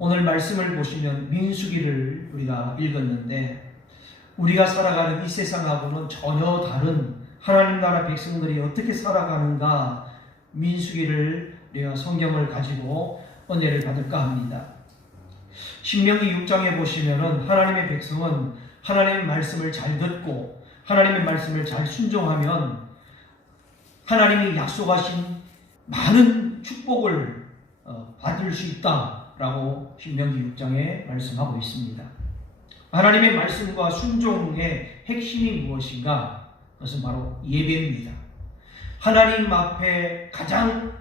오늘 말씀을 보시면 민수기를 우리가 읽었는데 우리가 살아가는 이 세상하고는 전혀 다른 하나님 나라 백성들이 어떻게 살아가는가 민수기를 우리가 성경을 가지고 은혜를 받을까 합니다. 신명기 6장에 보시면은 하나님의 백성은 하나님의 말씀을 잘 듣고 하나님의 말씀을 잘 순종하면 하나님이 약속하신 많은 축복을 받을 수 있다라고 신명기 6장에 말씀하고 있습니다. 하나님의 말씀과 순종의 핵심이 무엇인가? 그것은 바로 예배입니다. 하나님 앞에 가장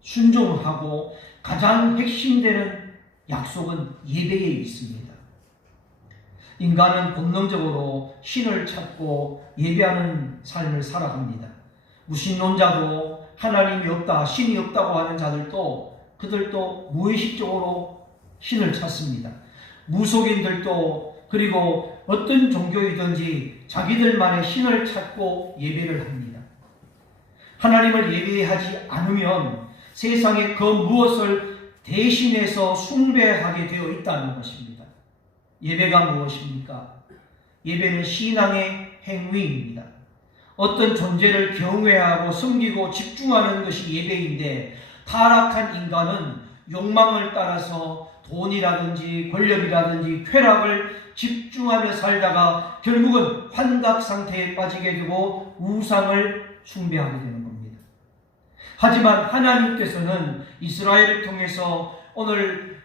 순종하고 가장 핵심되는 약속은 예배에 있습니다. 인간은 본능적으로 신을 찾고 예배하는 삶을 살아갑니다. 무신론자도 하나님이 없다, 신이 없다고 하는 자들도 그들도 무의식적으로 신을 찾습니다. 무속인들도 그리고 어떤 종교이든지 자기들만의 신을 찾고 예배를 합니다. 하나님을 예배하지 않으면 세상에 그 무엇을 대신해서 숭배하게 되어 있다는 것입니다. 예배가 무엇입니까? 예배는 신앙의 행위입니다. 어떤 존재를 경외하고 섬기고 집중하는 것이 예배인데 타락한 인간은 욕망을 따라서 돈이라든지 권력이라든지 쾌락을 집중하며 살다가 결국은 환각 상태에 빠지게 되고 우상을 숭배하게 되는 겁니다. 하지만 하나님께서는 이스라엘을 통해서 오늘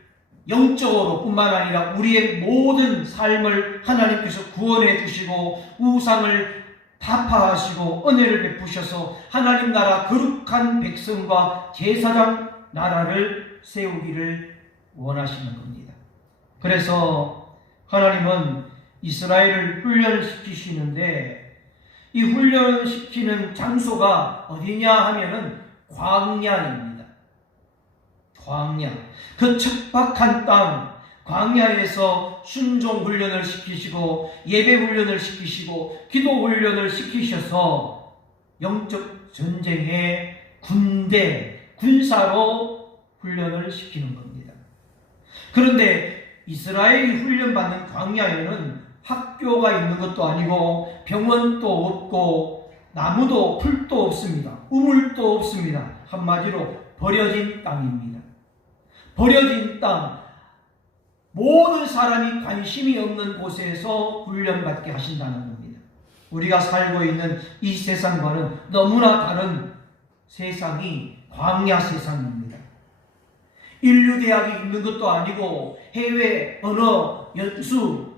영적으로 뿐만 아니라 우리의 모든 삶을 하나님께서 구원해 주시고 우상을 타파하시고 은혜를 베푸셔서 하나님 나라 거룩한 백성과 제사장 나라를 세우기를 원하시는 겁니다. 그래서 하나님은 이스라엘을 훈련시키시는데 이 훈련시키는 장소가 어디냐 하면은 광야입니다. 광야. 그 척박한 땅 광야에서 순종 훈련을 시키시고 예배 훈련을 시키시고 기도 훈련을 시키셔서 영적 전쟁의 군대, 군사로 훈련을 시키는 겁니다. 그런데 이스라엘이 훈련받는 광야에는 학교가 있는 것도 아니고 병원도 없고 나무도 풀도 없습니다. 우물도 없습니다. 한마디로 버려진 땅입니다. 버려진 땅, 모든 사람이 관심이 없는 곳에서 훈련받게 하신다는 겁니다. 우리가 살고 있는 이 세상과는 너무나 다른 세상이 광야 세상입니다. 인류대학이 있는 것도 아니고 해외 언어 연수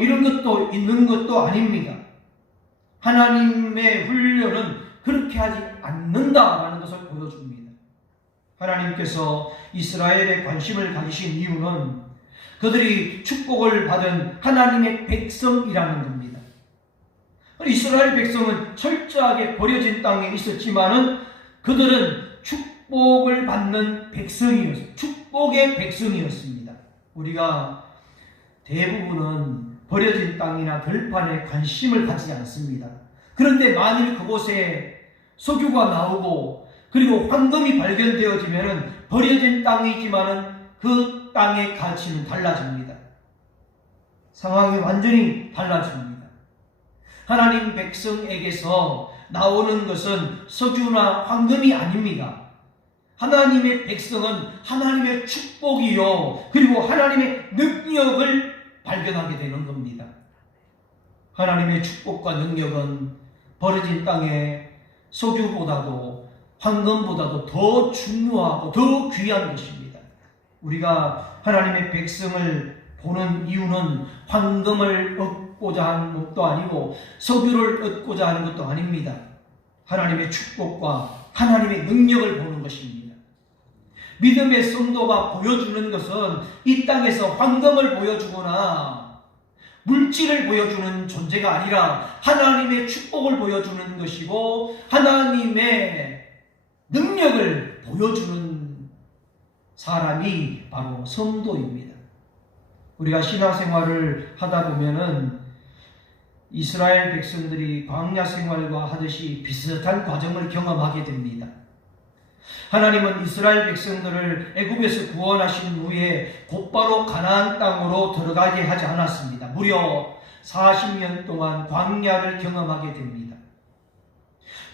이런 것도 있는 것도 아닙니다. 하나님의 훈련은 그렇게 하지 않는다라는 것을 보여줍니다. 하나님께서 이스라엘에 관심을 가지신 이유는 그들이 축복을 받은 하나님의 백성이라는 겁니다. 이스라엘 백성은 철저하게 버려진 땅에 있었지만은 그들은 축복을 받는 백성이었습니다. 축복의 백성이었습니다. 우리가 대부분은 버려진 땅이나 들판에 관심을 가지지 않습니다. 그런데 만일 그곳에 석유가 나오고 그리고 황금이 발견되어지면은 버려진 땅이지만은 그 땅의 가치는 달라집니다. 상황이 완전히 달라집니다. 하나님 백성에게서 나오는 것은 석유나 황금이 아닙니다. 하나님의 백성은 하나님의 축복이요 그리고 하나님의 능력을 발견하게 되는 겁니다. 하나님의 축복과 능력은 버려진 땅에 석유보다도 황금보다도 더 중요하고 더 귀한 것입니다. 우리가 하나님의 백성을 보는 이유는 황금을 얻고자 하는 것도 아니고 석유를 얻고자 하는 것도 아닙니다. 하나님의 축복과 하나님의 능력을 보는 것입니다. 믿음의 성도가 보여주는 것은 이 땅에서 황금을 보여주거나 물질을 보여주는 존재가 아니라 하나님의 축복을 보여주는 것이고 하나님의 능력을 보여주는 사람이 바로 성도입니다. 우리가 신앙생활을 하다 보면은 이스라엘 백성들이 광야 생활과 하듯이 비슷한 과정을 경험하게 됩니다. 하나님은 이스라엘 백성들을 애굽에서 구원하신 후에 곧바로 가나안 땅으로 들어가게 하지 않았습니다. 무려 40년 동안 광야를 경험하게 됩니다.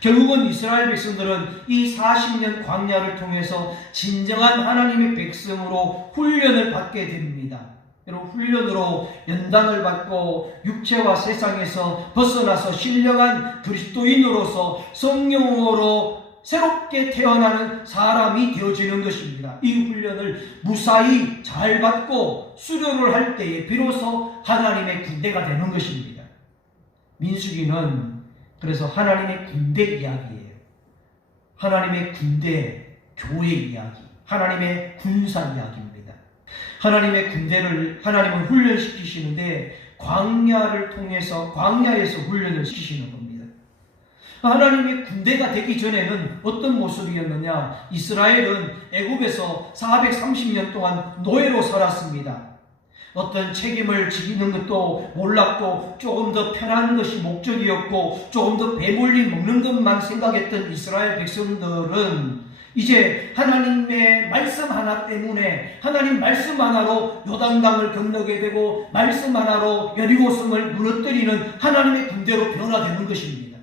결국은 이스라엘 백성들은 이 40년 광야를 통해서 진정한 하나님의 백성으로 훈련을 받게 됩니다. 여러분, 훈련으로 연단을 받고 육체와 세상에서 벗어나서 신령한 그리스도인으로서 성령으로 새롭게 태어나는 사람이 되어지는 것입니다. 이 훈련을 무사히 잘 받고 수료를 할 때에 비로소 하나님의 군대가 되는 것입니다. 민수기는 그래서 하나님의 군대 이야기예요. 하나님의 군대, 교회 이야기, 하나님의 군사 이야기입니다. 하나님의 군대를 하나님은 훈련시키시는데 광야를 통해서, 광야에서 훈련을 시키시는 겁니다. 하나님의 군대가 되기 전에는 어떤 모습이었느냐? 이스라엘은 애굽에서 430년 동안 노예로 살았습니다. 어떤 책임을 지키는 것도 몰랐고 조금 더 편한 것이 목적이었고 조금 더 배불리 먹는 것만 생각했던 이스라엘 백성들은 이제 하나님의 말씀 하나 때문에, 하나님 말씀 하나로 요단강을 건너게 되고 말씀 하나로 여리고성을 무너뜨리는 하나님의 군대로 변화되는 것입니다.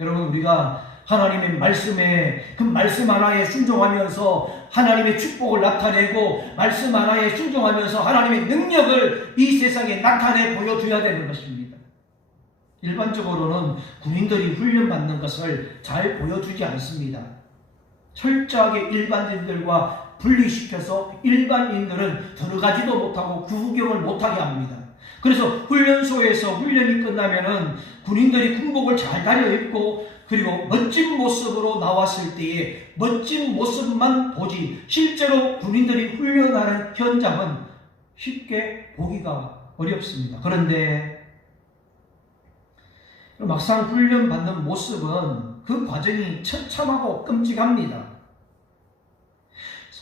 여러분, 우리가 하나님의 말씀에, 그 말씀 하나에 순종하면서 하나님의 축복을 나타내고 말씀 하나에 순종하면서 하나님의 능력을 이 세상에 나타내 보여줘야 되는 것입니다. 일반적으로는 군인들이 훈련받는 것을 잘 보여주지 않습니다. 철저하게 일반인들과 분리시켜서 일반인들은 들어가지도 못하고 구경을 못하게 합니다. 그래서 훈련소에서 훈련이 끝나면은 군인들이 군복을 잘 다려입고 그리고 멋진 모습으로 나왔을 때에 멋진 모습만 보지 실제로 군인들이 훈련하는 현장은 쉽게 보기가 어렵습니다. 그런데 막상 훈련받는 모습은 그 과정이 처참하고 끔찍합니다.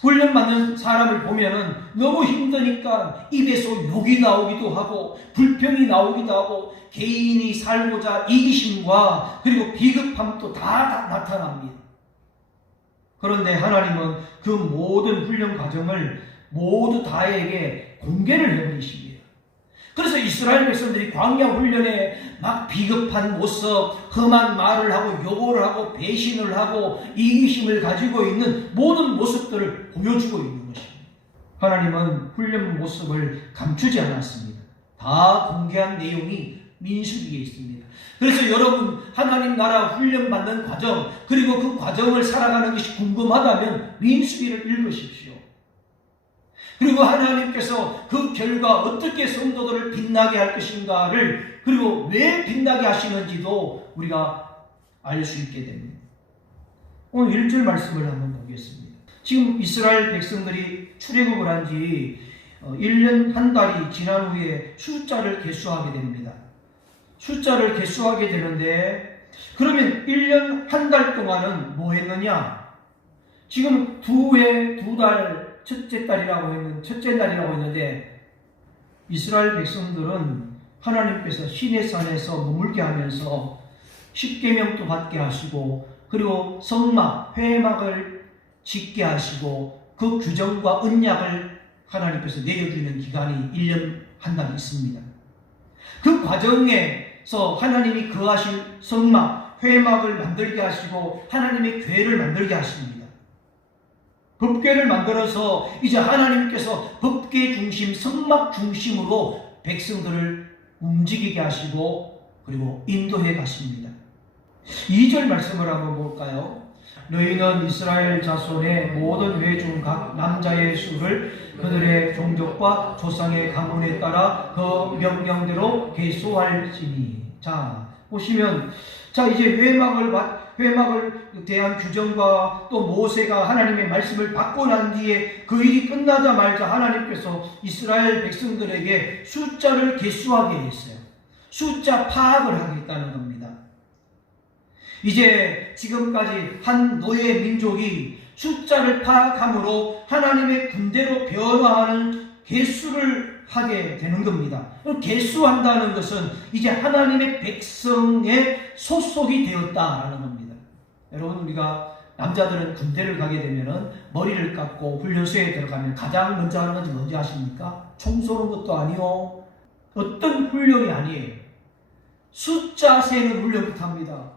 훈련받는 사람을 보면은 너무 힘드니까 입에서 욕이 나오기도 하고 불평이 나오기도 하고 개인이 살고자 이기심과 그리고 비겁함도 다 나타납니다. 그런데 하나님은 그 모든 훈련 과정을 모두 다에게 공개를 해버리십니다. 그래서 이스라엘 백성들이 광야 훈련에 막 비겁한 모습, 험한 말을 하고 요구를 하고 배신을 하고 이기심을 가지고 있는 모든 모습들을 보여주고 있는 것입니다. 하나님은 훈련 모습을 감추지 않았습니다. 다 공개한 내용이 민수기에 있습니다. 그래서 여러분, 하나님 나라 훈련받는 과정, 그리고 그 과정을 살아가는 것이 궁금하다면 민수기를 읽으십시오. 그리고 하나님께서 그 결과 어떻게 성도들을 빛나게 할 것인가를, 그리고 왜 빛나게 하시는지도 우리가 알 수 있게 됩니다. 오늘 1절 말씀을 한번 보겠습니다. 지금 이스라엘 백성들이 출애굽을 한 지 1년 한 달이 지난 후에 숫자를 개수하게 됩니다. 숫자를 개수하게 되는데, 그러면 1년 한 달 동안은 뭐 했느냐? 지금 두 해, 두 달, 첫째 날이라고 했는데 이스라엘 백성들은 하나님께서 시내산에서 머물게 하면서 십계명도 받게 하시고 그리고 성막, 회막을 짓게 하시고 그 규정과 언약을 하나님께서 내려주는 기간이 1년 한 달 있습니다. 그 과정에서 하나님이 거하실 성막, 회막을 만들게 하시고 하나님의 교회를 만들게 하십니다. 법궤를 만들어서 이제 하나님께서 법궤 중심, 성막 중심으로 백성들을 움직이게 하시고 그리고 인도해 가십니다. 2절 말씀을 한번 볼까요? 너희는 이스라엘 자손의 모든 회 중 각 남자의 수를 그들의 종족과 조상의 가문에 따라 그 명령대로 계수할지니. 자, 보시면, 자, 이제 회막을 대한 규정과 또 모세가 하나님의 말씀을 받고 난 뒤에 그 일이 끝나자마자 하나님께서 이스라엘 백성들에게 숫자를 계수하게 했어요. 숫자 파악을 하겠다는 겁니다. 이제 지금까지 한 노예 민족이 숫자를 파악함으로 하나님의 군대로 변화하는 개수를 하게 되는 겁니다. 개수한다는 것은 이제 하나님의 백성의 소속이 되었다라는 겁니다. 여러분, 우리가 남자들은 군대를 가게 되면은 머리를 깎고 훈련소에 들어가면 가장 먼저 하는 것이 뭔지 아십니까? 총 쏘는 것도 아니요. 어떤 훈련이 아니에요. 숫자 세는 훈련부터 합니다.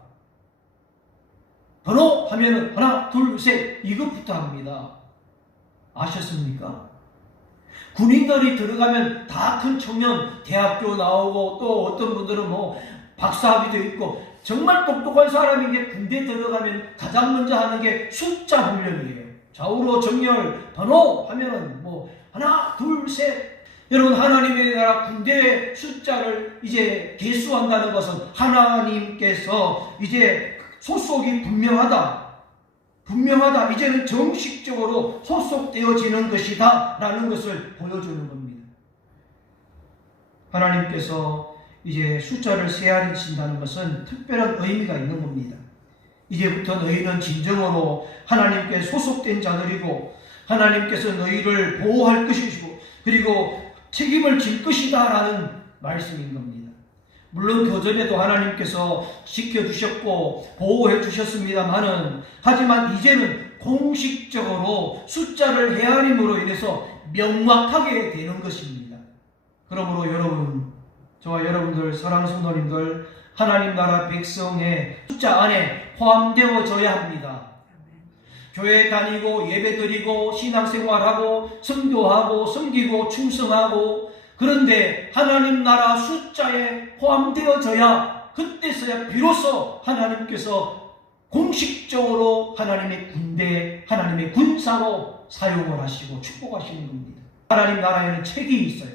번호 하면은 하나, 둘, 셋 이것부터 합니다. 아셨습니까? 군인들이 들어가면 다 큰 청년 대학교 나오고 또 어떤 분들은 뭐 박사학위도 있고 정말 똑똑한 사람인데 군대 들어가면 가장 먼저 하는 게 숫자 훈련이에요. 좌우로 정렬 번호 하면은 뭐 하나, 둘, 셋. 여러분, 하나님의 나라 군대의 숫자를 이제 개수한다는 것은 하나님께서 이제 소속이 분명하다. 이제는 정식적으로 소속되어지는 것이다 라는 것을 보여주는 겁니다. 하나님께서 이제 숫자를 세하신다는 것은 특별한 의미가 있는 겁니다. 이제부터 너희는 진정으로 하나님께 소속된 자들이고 하나님께서 너희를 보호할 것이시고 그리고 책임을 질 것이다 라는 말씀인 겁니다. 물론 그전에도 하나님께서 지켜주셨고 보호해 주셨습니다만은 하지만 이제는 공식적으로 숫자를 헤아림으로 인해서 명확하게 되는 것입니다. 그러므로 여러분, 저와 여러분들 사랑하는 성도님들, 하나님 나라 백성의 숫자 안에 포함되어져야 합니다. 교회 다니고 예배드리고 신앙생활하고 선교하고 섬기고 충성하고 그런데 하나님 나라 숫자에 포함되어져야 그때서야 비로소 하나님께서 공식적으로 하나님의 군대, 하나님의 군사로 사용을 하시고 축복하시는 겁니다. 하나님 나라에는 책이 있어요.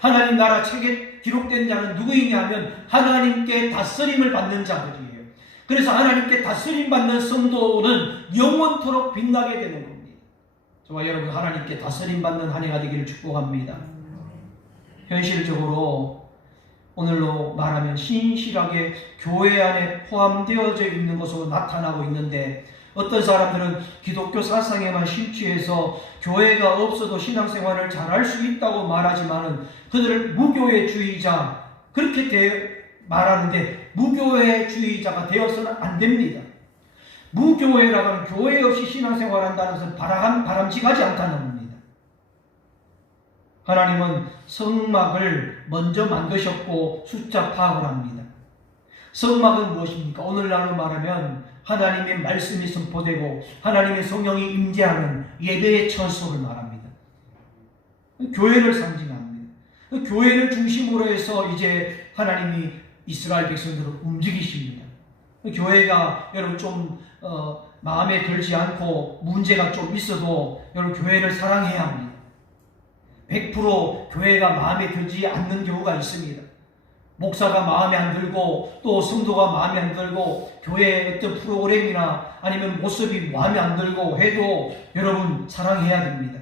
하나님 나라 책에 기록된 자는 누구이냐 하면 하나님께 다스림을 받는 자들이에요. 그래서 하나님께 다스림 받는 성도는 영원토록 빛나게 되는 겁니다. 저와 여러분, 하나님께 다스림 받는 한 해가 되기를 축복합니다. 현실적으로 오늘로 말하면 신실하게 교회 안에 포함되어져 있는 것으로 나타나고 있는데 어떤 사람들은 기독교 사상에만 심취해서 교회가 없어도 신앙생활을 잘할 수 있다고 말하지만은 그들을 무교회주의자 그렇게 말하는데 무교회주의자가 되어서는 안 됩니다. 무교회라고 하는 교회 없이 신앙생활한다는 것은 바람직하지 않다는 겁니다. 하나님은 성막을 먼저 만드셨고 숫자 파악을 합니다. 성막은 무엇입니까? 오늘날로 말하면 하나님의 말씀이 선포되고 하나님의 성령이 임재하는 예배의 처소를 말합니다. 교회를 상징합니다. 교회를 중심으로 해서 이제 하나님이 이스라엘 백성들을 움직이십니다. 교회가 여러분 좀 마음에 들지 않고 문제가 좀 있어도 여러분 교회를 사랑해야 합니다. 100% 교회가 마음에 들지 않는 경우가 있습니다. 목사가 마음에 안 들고 또 성도가 마음에 안 들고 교회의 어떤 프로그램이나 아니면 모습이 마음에 안 들고 해도 여러분 사랑해야 됩니다.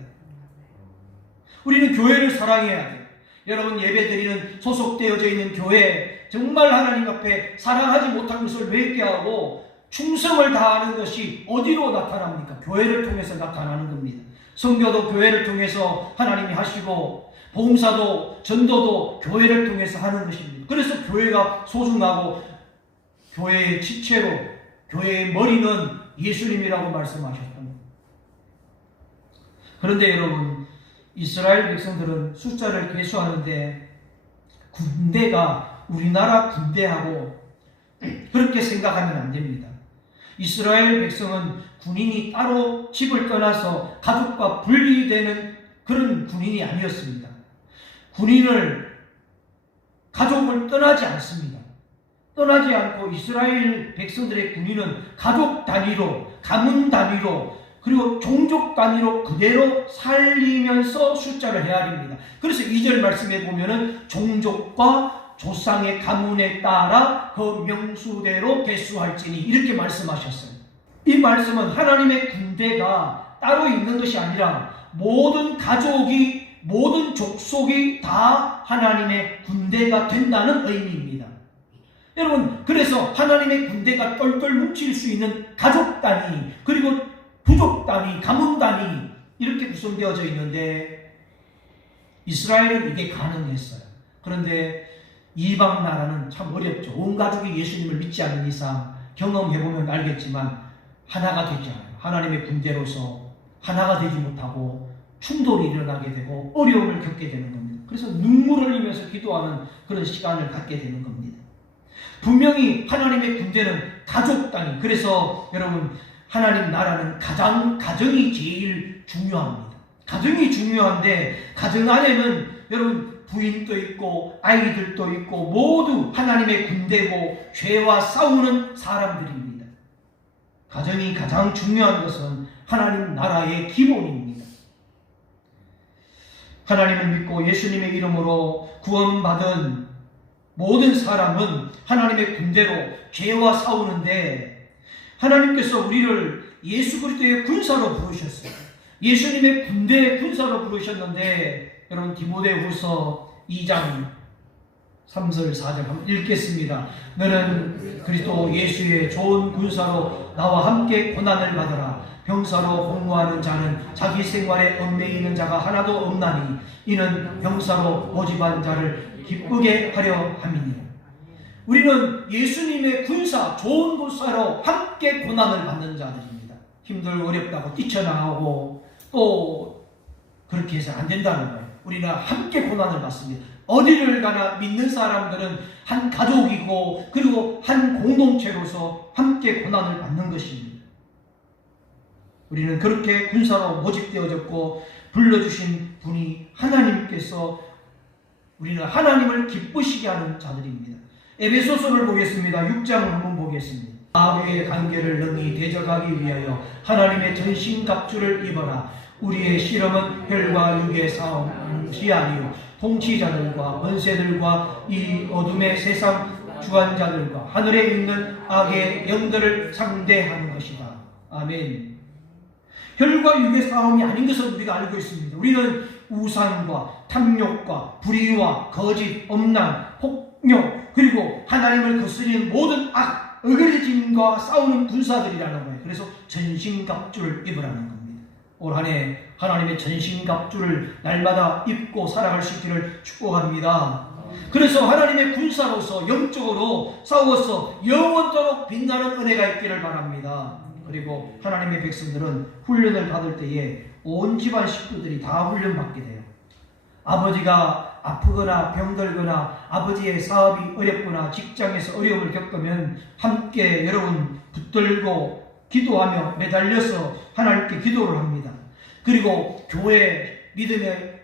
우리는 교회를 사랑해야 돼요. 여러분 예배드리는 소속되어져 있는 교회 정말 하나님 앞에 사랑하지 못한 것을 회개하고 충성을 다하는 것이 어디로 나타납니까? 교회를 통해서 나타나는 겁니다. 선교도 교회를 통해서 하나님이 하시고 복음사도 전도도 교회를 통해서 하는 것입니다. 그래서 교회가 소중하고 교회의 지체로 교회의 머리는 예수님이라고 말씀하셨던 겁니다. 그런데 여러분 이스라엘 백성들은 숫자를 계수하는데 군대가 우리나라 군대하고 그렇게 생각하면 안 됩니다. 이스라엘 백성은 군인이 따로 집을 떠나서 가족과 분리되는 그런 군인이 아니었습니다. 가족을 떠나지 않습니다. 떠나지 않고 이스라엘 백성들의 군인은 가족 단위로, 가문 단위로, 그리고 종족 단위로 그대로 살리면서 숫자를 헤아립니다. 그래서 2절 말씀에 보면은 종족과 조상의 가문에 따라 그 명수대로 개수할지니 이렇게 말씀하셨어요. 이 말씀은 하나님의 군대가 따로 있는 것이 아니라 모든 가족이, 모든 족속이 다 하나님의 군대가 된다는 의미입니다. 여러분, 그래서 하나님의 군대가 똘똘 뭉칠 수 있는 가족 단위, 그리고 부족 단위, 가문 단위 이렇게 구성되어져 있는데 이스라엘은 이게 가능했어요. 그런데 이방 나라는 참 어렵죠. 온 가족이 예수님을 믿지 않는 이상 경험해보면 알겠지만 하나가 되지 않아요. 하나님의 군대로서 하나가 되지 못하고 충돌이 일어나게 되고 어려움을 겪게 되는 겁니다. 그래서 눈물을 흘리면서 기도하는 그런 시간을 갖게 되는 겁니다. 분명히 하나님의 군대는 가족 단위. 그래서 여러분, 하나님 나라는 가정이 제일 중요합니다. 가정이 중요한데 가정 안에는 여러분 부인도 있고 아이들도 있고 모두 하나님의 군대고 죄와 싸우는 사람들입니다. 가정이 가장 중요한 것은 하나님 나라의 기본입니다. 하나님을 믿고 예수님의 이름으로 구원받은 모든 사람은 하나님의 군대로 죄와 싸우는데 하나님께서 우리를 예수 그리스도의 군사로 부르셨어요. 예수님의 군대의 군사로 부르셨는데 여러분 디모데후서 2장 3절 4절 한번 읽겠습니다. 너는 그리스도 예수의 좋은 군사로 나와 함께 고난을 받으라. 병사로 복무하는 자는 자기 생활에 얽매이는 자가 하나도 없나니 이는 병사로 모집한 자를 기쁘게 하려 함이니라. 우리는 예수님의 군사, 좋은 군사로 함께 고난을 받는 자들입니다. 힘들고 어렵다고 뛰쳐나오고 또 그렇게 해서 안 된다는 거예요. 우리는 함께 고난을 받습니다. 어디를 가나 믿는 사람들은 한 가족이고 그리고 한 공동체로서 함께 고난을 받는 것입니다. 우리는 그렇게 군사로 모집되어졌고 불러주신 분이 하나님께서 우리는 하나님을 기쁘시게 하는 자들입니다. 에베소서를 보겠습니다. 6장을 한번 보겠습니다. 마귀의 관계를 능히 대적하기 위하여 하나님의 전신갑주를 입어라. 우리의 실험은 혈과 육의 싸움이 아니요 통치자들과 권세들과 이 어둠의 세상 주관자들과 하늘에 있는 악의 영들을 상대하는 것이다. 아멘. 혈과 육의 싸움이 아닌 것을 우리가 알고 있습니다. 우리는 우상과 탐욕과 불의와 거짓, 엄난, 폭력 그리고 하나님을 거스리는 모든 악, 어그러짐과 싸우는 군사들이라는 거예요. 그래서 전신갑주를 입으라는 겁니다. 올 한 해 하나님의 전신갑주를 날마다 입고 살아갈 수 있기를 축복합니다. 그래서 하나님의 군사로서 영적으로 싸워서 영원토록 빛나는 은혜가 있기를 바랍니다. 그리고 하나님의 백성들은 훈련을 받을 때에 온 집안 식구들이 다 훈련받게 돼요. 아버지가 아프거나 병들거나 아버지의 사업이 어렵거나 직장에서 어려움을 겪으면 함께 여러분 붙들고 기도하며 매달려서 하나님께 기도를 합니다. 그리고 교회 믿음의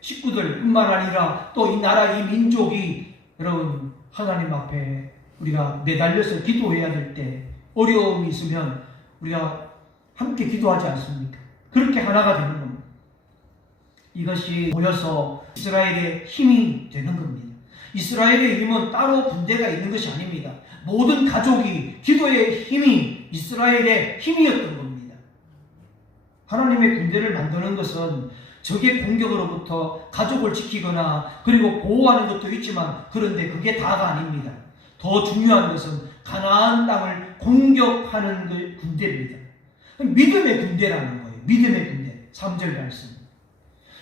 식구들뿐만 아니라 또 이 나라 이 민족이 여러분 하나님 앞에 우리가 매달려서 기도해야 될 때 어려움이 있으면 우리가 함께 기도하지 않습니까? 그렇게 하나가 되는 겁니다. 이것이 모여서 이스라엘의 힘이 되는 겁니다. 이스라엘의 힘은 따로 군대가 있는 것이 아닙니다. 모든 가족이 기도의 힘이 이스라엘의 힘이었던 겁니다. 하나님의 군대를 만드는 것은 적의 공격으로부터 가족을 지키거나 그리고 보호하는 것도 있지만 그런데 그게 다가 아닙니다. 더 중요한 것은 가나안 땅을 공격하는 그 군대입니다. 믿음의 군대라는 거예요. 믿음의 군대. 3절 말씀.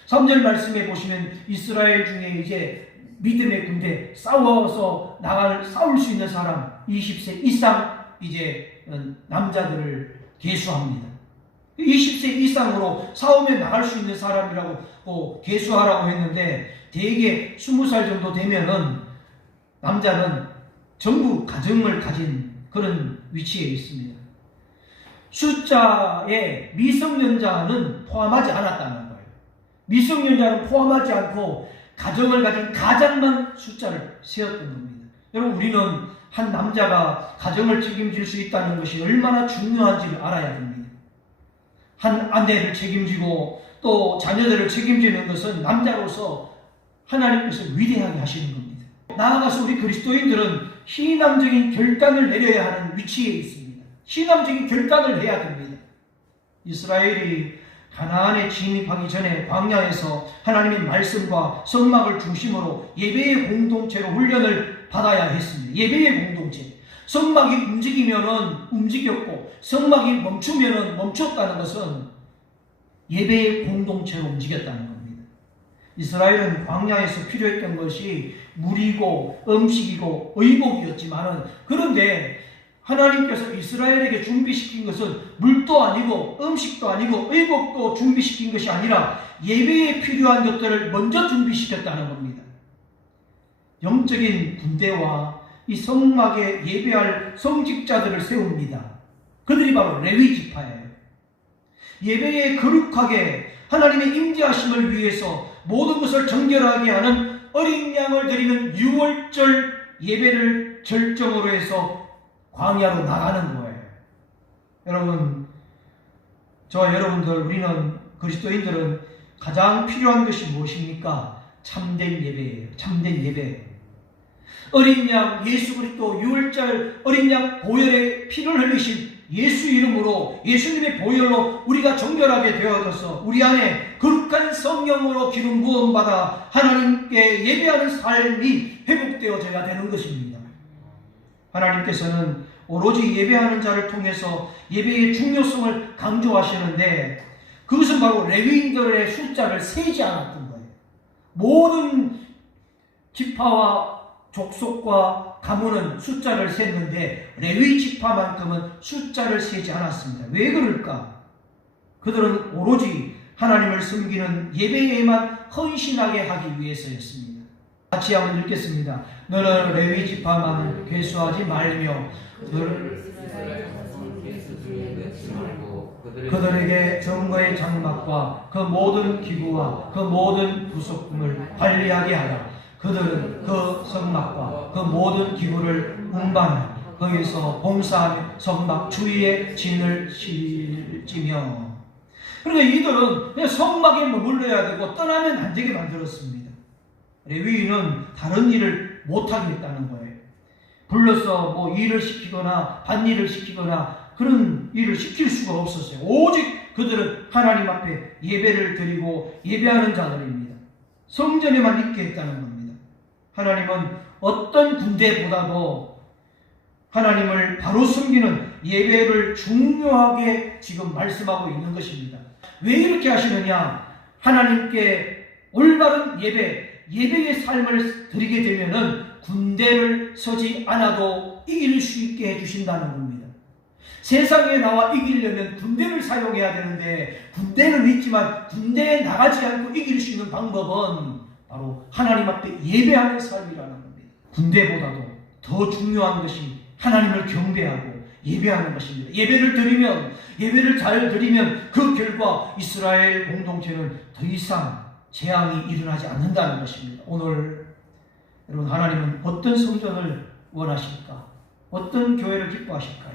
3절 말씀에 보시면 이스라엘 중에 이제 믿음의 군대 싸워서 싸울 수 있는 사람 20세 이상 이제 남자들을 계수합니다. 20세 이상으로 싸우며 나갈 수 있는 사람이라고 계수하라고 했는데 대개 20살 정도 되면은 남자는 전부 가정을 가진 그런 위치에 있습니다. 숫자에 미성년자는 포함하지 않았다는 거예요. 미성년자는 포함하지 않고 가정을 가진 가장만 숫자를 세웠던 겁니다. 여러분 우리는 한 남자가 가정을 책임질 수 있다는 것이 얼마나 중요한지를 알아야 됩니다. 한 아내를 책임지고 또 자녀들을 책임지는 것은 남자로서 하나님께서 위대하게 하시는 겁니다. 나아가서 우리 그리스도인들은 신앙적인 결단을 내려야 하는 위치에 있습니다. 신앙적인 결단을 해야 됩니다. 이스라엘이 가나안에 진입하기 전에 광야에서 하나님의 말씀과 성막을 중심으로 예배의 공동체로 훈련을 받아야 했습니다. 예배의 공동체. 성막이 움직이면은 움직였고 성막이 멈추면은 멈췄다는 것은 예배의 공동체로 움직였다는 겁니다. 이스라엘은 광야에서 필요했던 것이 물이고 음식이고 의복이었지만은 그런데 하나님께서 이스라엘에게 준비시킨 것은 물도 아니고 음식도 아니고 의복도 준비시킨 것이 아니라 예배에 필요한 것들을 먼저 준비시켰다는 겁니다. 영적인 군대와 이 성막에 예배할 성직자들을 세웁니다. 그들이 바로 레위 지파예요. 예배에 거룩하게 하나님의 임재하심을 위해서 모든 것을 정결하게 하는 어린 양을 드리는 유월절 예배를 절정으로 해서 광야로 나가는 거예요. 여러분, 저와 여러분들, 우리는 그리스도인들은 가장 필요한 것이 무엇입니까? 참된 예배예요. 참된 예배. 어린 양 예수 그리스도 유월절 어린 양 보혈의 피를 흘리신 예수 이름으로, 예수님의 보혈로 우리가 정결하게 되어져서 우리 안에 거룩한 성령으로 기름 부음 받아 하나님께 예배하는 삶이 회복되어져야 되는 것입니다. 하나님께서는 오로지 예배하는 자를 통해서 예배의 중요성을 강조하시는데, 그것은 바로 레위인들의 숫자를 세지 않았던 거예요. 모든 지파와 족속과 가문은 숫자를 셌는데 레위 지파만큼은 숫자를 세지 않았습니다. 왜 그럴까? 그들은 오로지 하나님을 섬기는 예배에만 헌신하게 하기 위해서였습니다. 같이 한번 읽겠습니다. 너는 레위 지파만을 괴수하지 말며 그들에게 정거의 장막과 그 모든 기구와 그 모든 부속품을 관리하게 하라. 그들은 그 성막과 그 모든 기구를 운반하며 거기서 봉사하며 성막 주위에 진을 찌며. 그러니까 이들은 그냥 성막에 머물러야 되고 떠나면 안 되게 만들었습니다. 레위인은 다른 일을 못하게 했다는 거예요. 불러서 뭐 일을 시키거나 밭일을 시키거나 그런 일을 시킬 수가 없었어요. 오직 그들은 하나님 앞에 예배를 드리고 예배하는 자들입니다. 성전에만 있게 했다는 겁니다. 하나님은 어떤 군대보다도 하나님을 바로 섬기는 예배를 중요하게 지금 말씀하고 있는 것입니다. 왜 이렇게 하시느냐? 하나님께 올바른 예배의 삶을 드리게 되면은 군대를 서지 않아도 이길 수 있게 해주신다는 겁니다. 세상에 나와 이기려면 군대를 사용해야 되는데, 군대는 있지만 군대에 나가지 않고 이길 수 있는 방법은 바로 하나님 앞에 예배하는 삶이라는 겁니다. 군대보다도 더 중요한 것이 하나님을 경배하고 예배하는 것입니다. 예배를 잘 드리면 그 결과 이스라엘 공동체는 더 이상 재앙이 일어나지 않는다는 것입니다. 오늘 여러분, 하나님은 어떤 성전을 원하실까? 어떤 교회를 기뻐하실까요?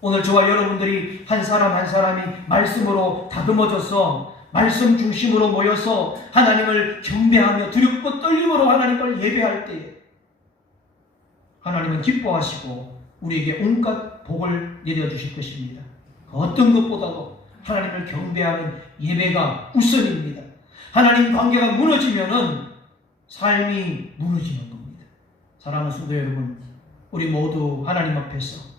오늘 저와 여러분들이 한 사람 한 사람이 말씀으로 다듬어져서 말씀 중심으로 모여서 하나님을 경배하며 두렵고 떨림으로 하나님을 예배할 때에 하나님은 기뻐하시고 우리에게 온갖 복을 내려주실 것입니다. 어떤 것보다도 하나님을 경배하는 예배가 우선입니다. 하나님 관계가 무너지면은 삶이 무너지는 겁니다. 사랑하는 성도 여러분, 우리 모두 하나님 앞에서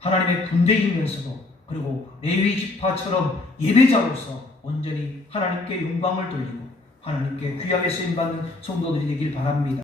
하나님의 군대이면서도 그리고 레위 지파처럼 예배자로서 온전히 하나님께 영광을 돌리고 하나님께 귀하게 쓰임받는 성도들이 되길 바랍니다.